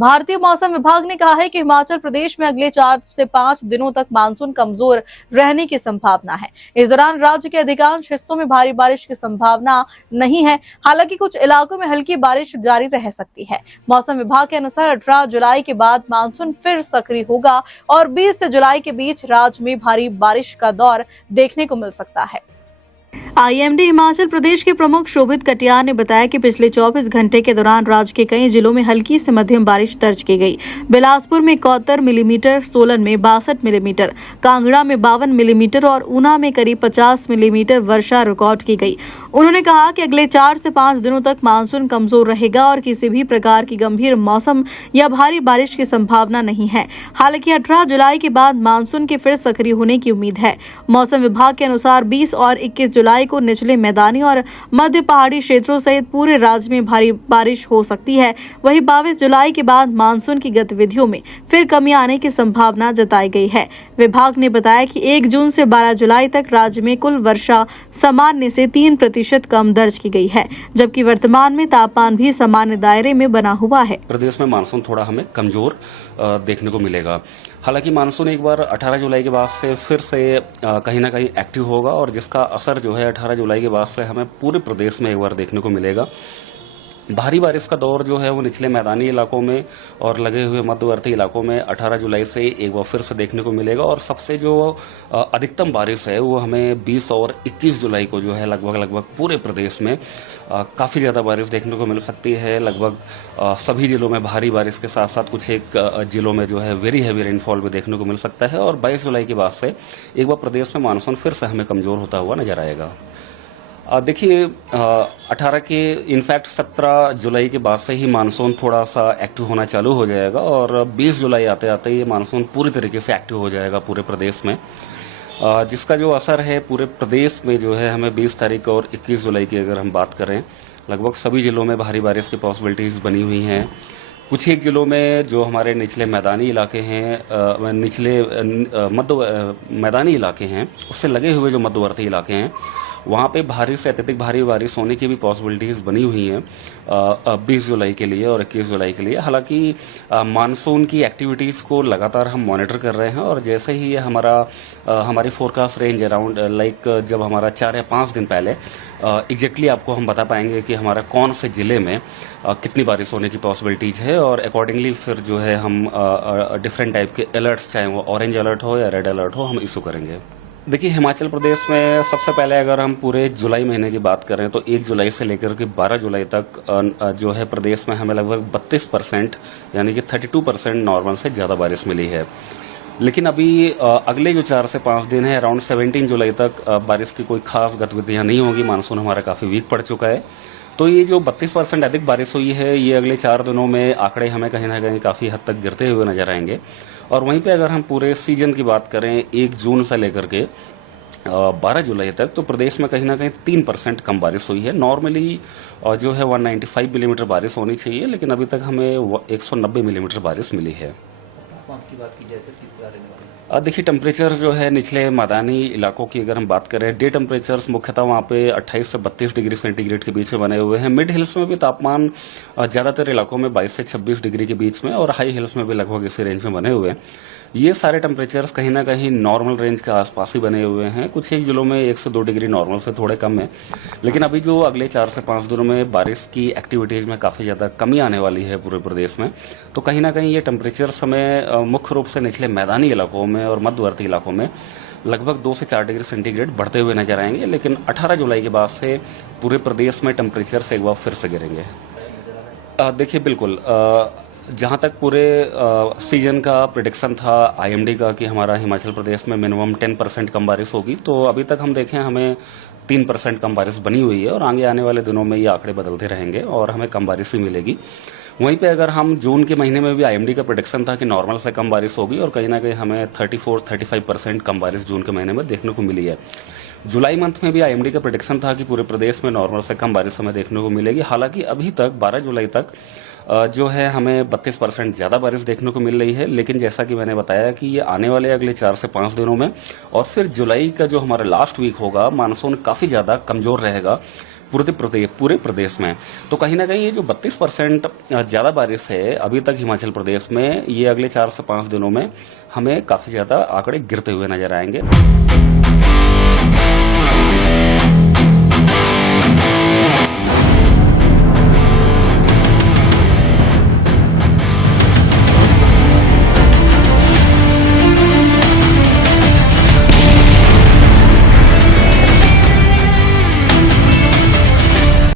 भारतीय मौसम विभाग ने कहा है कि हिमाचल प्रदेश में अगले 4 से 5 दिनों तक मानसून कमजोर रहने की संभावना है। इस दौरान राज्य के अधिकांश हिस्सों में भारी बारिश की संभावना नहीं है। हालांकि कुछ इलाकों में हल्की बारिश जारी रह सकती है। मौसम विभाग के अनुसार 18 जुलाई के बाद मानसून फिर सक्रिय होगा और 20 से जुलाई के बीच राज्य में भारी बारिश का दौर देखने को मिल सकता है। आईएमडी हिमाचल प्रदेश के प्रमुख शोभित कटियार ने बताया कि पिछले 24 घंटे के दौरान राज्य के कई जिलों में हल्की से मध्यम बारिश दर्ज की गई। बिलासपुर में 71 मिलीमीटर, सोलन में 62 मिलीमीटर, कांगड़ा में 52 मिलीमीटर और ऊना में करीब 50 मिलीमीटर वर्षा रिकॉर्ड की गई। उन्होंने कहा कि अगले 4 से 5 दिनों तक मानसून कमजोर रहेगा और किसी भी प्रकार की गंभीर मौसम या भारी बारिश की संभावना नहीं है। हालांकि 18 जुलाई के बाद मानसून के फिर सक्रिय होने की उम्मीद है। मौसम विभाग के अनुसार 20 और 21 जुलाई को निचले मैदानी और मध्य पहाड़ी क्षेत्रों सहित पूरे राज्य में भारी बारिश हो सकती है। वहीं 22 जुलाई के बाद मानसून की गतिविधियों में फिर कमी आने की संभावना जताई गई है। विभाग ने बताया कि 1 जून से 12 जुलाई तक राज्य में कुल वर्षा सामान्य से 3% कम दर्ज की गई है, जबकि वर्तमान में तापमान भी सामान्य दायरे में बना हुआ है। प्रदेश में मानसून थोड़ा हमें कमजोर देखने को मिलेगा। हालांकि मानसून एक बार 18 जुलाई के बाद से फिर से कहीं ना कहीं एक्टिव होगा और जिसका असर जो है 18 जुलाई के बाद से हमें पूरे प्रदेश में एक बार देखने को मिलेगा। भारी बारिश का दौर जो है वो निचले मैदानी इलाकों में और लगे हुए मध्यवर्ती इलाकों में 18 जुलाई से एक बार फिर से देखने को मिलेगा और सबसे जो अधिकतम बारिश है वो हमें 20 और 21 जुलाई को जो है लगभग पूरे प्रदेश में काफ़ी ज़्यादा बारिश देखने को मिल सकती है। लगभग सभी जिलों में भारी बारिश के साथ साथ कुछ एक जिलों में जो है वेरी हैवी रेनफॉल भी देखने को मिल सकता है और 22 जुलाई के बाद से एक बार प्रदेश में मानसून फिर से हमें कमज़ोर होता हुआ नजर आएगा। देखिए 18 के इनफैक्ट 17 जुलाई के बाद से ही मानसून थोड़ा सा एक्टिव होना चालू हो जाएगा और 20 जुलाई आते आते ये मानसून पूरी तरीके से एक्टिव हो जाएगा पूरे प्रदेश में, जिसका जो असर है पूरे प्रदेश में जो है हमें 20 तारीख और 21 जुलाई की अगर हम बात करें लगभग सभी जिलों में भारी बारिश की पॉसिबिलिटीज़ बनी हुई हैं। कुछ एक जिलों में जो हमारे निचले मैदानी इलाके हैं, मैदानी इलाके हैं उससे लगे हुए जो मध्यवर्ती इलाके हैं वहाँ पे भारी से अत्यधिक भारी बारिश होने की भी पॉसिबिलिटीज़ बनी हुई हैं 20 जुलाई के लिए और 21 जुलाई के लिए। हालांकि मानसून की एक्टिविटीज़ को लगातार हम मॉनिटर कर रहे हैं और जैसे ही हमारी फोरकास्ट रेंज अराउंड जब हमारा 4 या 5 दिन पहले एग्जैक्टली आपको हम बता पाएंगे कि हमारा कौन से ज़िले में कितनी बारिश होने की पॉसिबिलिटीज़ है और अकॉर्डिंगली फिर जो है हम डिफरेंट टाइप के अलर्ट्स, चाहे वो ऑरेंज अलर्ट हो या रेड अलर्ट हो, हम इशू करेंगे। देखिए हिमाचल प्रदेश में सबसे पहले अगर हम पूरे जुलाई महीने की बात करें तो 1 जुलाई से लेकर के 12 जुलाई तक जो है प्रदेश में हमें लगभग 32% यानी कि 32% नॉर्मल से ज़्यादा बारिश मिली है। लेकिन अभी अगले जो 4 से 5 दिन है अराउंड 17 जुलाई तक बारिश की कोई खास गतिविधियां नहीं होगी। मानसून हमारा काफ़ी वीक पड़ चुका है, तो ये जो 32% अधिक बारिश हुई है ये अगले 4 दिनों में आंकड़े हमें कहीं ना कहीं काफ़ी हद तक गिरते हुए नजर आएंगे। और वहीं पे अगर हम पूरे सीजन की बात करें 1 जून से लेकर के 12 जुलाई तक तो प्रदेश में कहीं ना कहीं 3% कम बारिश हुई है। नॉर्मली जो है 195 मिलीमीटर बारिश होनी चाहिए, लेकिन अभी तक हमें 190 मिलीमीटर बारिश मिली है। की बात की जाए देखिए टेम्परेचर जो है निचले मैदानी इलाकों की अगर हम बात करें, डे टेम्परेचर्स मुख्यतः वहाँ पे 28 से 32 डिग्री सेंटीग्रेड के बीच में बने हुए हैं। मिड हिल्स में भी तापमान ज़्यादातर इलाकों में 22 से 26 डिग्री के बीच में और हाई हिल्स में भी लगभग इसी रेंज में बने हुए हैं। ये सारे टेम्परेचर्स कहीं ना कहीं नॉर्मल रेंज के आसपास ही बने हुए हैं। कुछ एक जिलों में 1 से 2 डिग्री नॉर्मल से थोड़े कम है, लेकिन अभी जो अगले 4 से 5 दिनों में बारिश की एक्टिविटीज़ में काफ़ी ज़्यादा कमी आने वाली है पूरे प्रदेश में, तो कहीं ना कहीं ये टेम्परेचर्स हमें मुख्य रूप से निचले मैदानी इलाकों में और मध्यवर्ती इलाकों में लगभग 2 से 4 डिग्री सेंटीग्रेड बढ़ते हुए नजर आएंगे। लेकिन 18 जुलाई के बाद से पूरे प्रदेश में टेम्परेचर एक बार फिर से गिरेंगे। देखिए बिल्कुल जहाँ तक पूरे सीजन का प्रिडिक्शन था आईएमडी का कि हमारा हिमाचल प्रदेश में मिनिमम 10% कम बारिश होगी, तो अभी तक हम देखें हमें 3% कम बारिश बनी हुई है और आगे आने वाले दिनों में ये आंकड़े बदलते रहेंगे और हमें कम बारिश ही मिलेगी। वहीं पे अगर हम जून के महीने में भी आईएमडी का प्रेडिक्शन था कि नॉर्मल से कम बारिश होगी और कहीं ना कहीं हमें 34-35% कम बारिश जून के महीने में देखने को मिली है। जुलाई मंथ में भी आईएमडी का प्रेडिक्शन था कि पूरे प्रदेश में नॉर्मल से कम बारिश हमें देखने को मिलेगी। हालांकि अभी तक 12 जुलाई तक जो है हमें 32% ज़्यादा बारिश देखने को मिल रही है। लेकिन जैसा कि मैंने बताया कि ये आने वाले अगले 4 से 5 दिनों में, और फिर जुलाई का जो हमारा लास्ट वीक होगा, मानसून काफ़ी ज़्यादा कमज़ोर रहेगा पूरे प्रदेश में। तो कहीं ना कहीं ये जो 32% ज़्यादा बारिश है अभी तक हिमाचल प्रदेश में, ये अगले 4 से 5 दिनों में हमें काफ़ी ज़्यादा आंकड़े गिरते हुए नजर आएंगे।